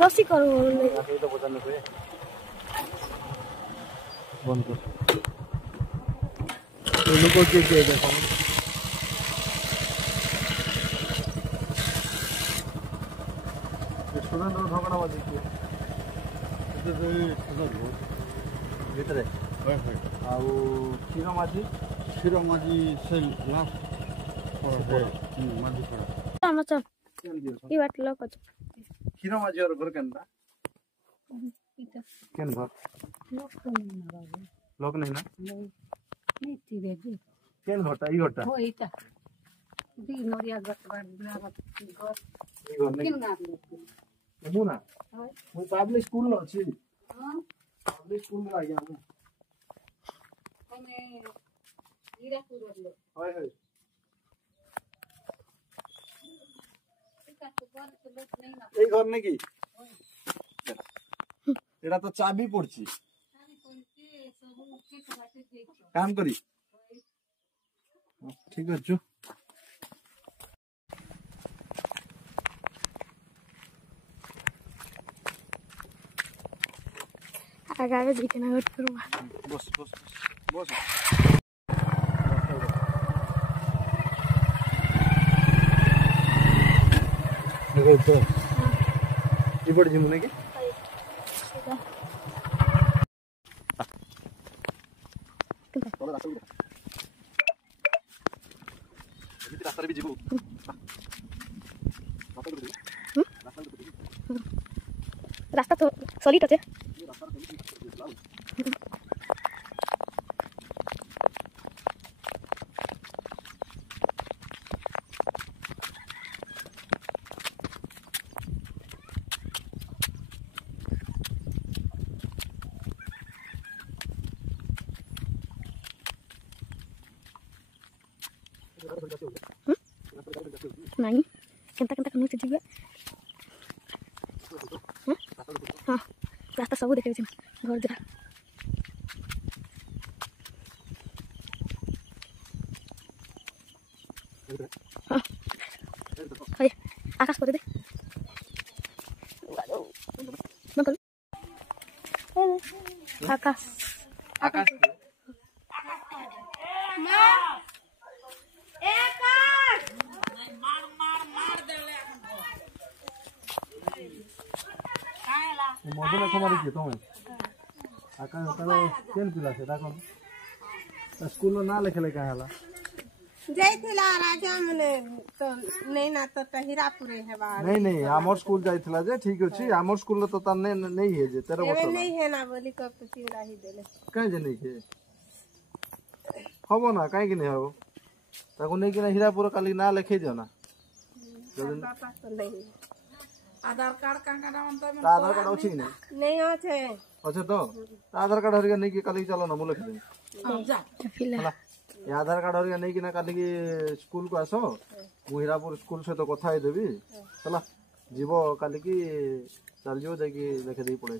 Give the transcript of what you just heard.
रस्सी करू बंद कर लोग के देखो स्टूडेंट झगड़ा बाजी भितर क्षीर माझी से लास्ट माझी क्षीर माझी और घर केनता केन घर लोक नहीं ना केन घटा ई घटा हो इटा दी नोरिया गट घर मुना मुई पब्लिक स्कूल लो छी हां पब्लिक स्कूल में आ गया हूं हमें हीरापुर लो होय होय এই ঘর নাকি এটা তো চাবি পড়ছি কাম করি ঠিক আছে আগে দিকে না করতে পারবো বস বস বস तो इपड़ जी मुने की रास्ता भी जीवो रास्ता तो सॉलिड আছে नहीं केंता केंता कनु से जीवा हां रास्ता सब देखे छी घर जरा हां हाय आकाश कर दे मंगल आकाश आकाश मजला खमारी के तुम आकाश तारो केन पिला से दा कोन स्कूल ना लिखले का हला जाइथिला राजा मने तो नहीं ना तो हीरापुरे हेबा नहीं नहीं हमर स्कूल जाइथिला जे ठीक अछि हमर स्कूल तो त नहीं है जे 13 वर्ष नहीं है ना बोली कब तो चिड़ा ही देले काहे जे नहीं के हबो ना काहे कि नहीं हबो ताको नहीं कि ना हीरापुर काली ना लिखे दियो ना पापा तो नहीं आधार कार्ड का नाम तो आधार कार्ड अछि नहीं होछे अच्छा तो आधार कार्ड हरिया नहीं कि काली चलो ना मुले खेले जा हला ये आधार कार्ड हरिया नहीं कि ना काली की स्कूल को आसो मु हीरापुर स्कूल से तो कथा ही देबी चला जीवो काली की चल जो देखि देखे दे पड़े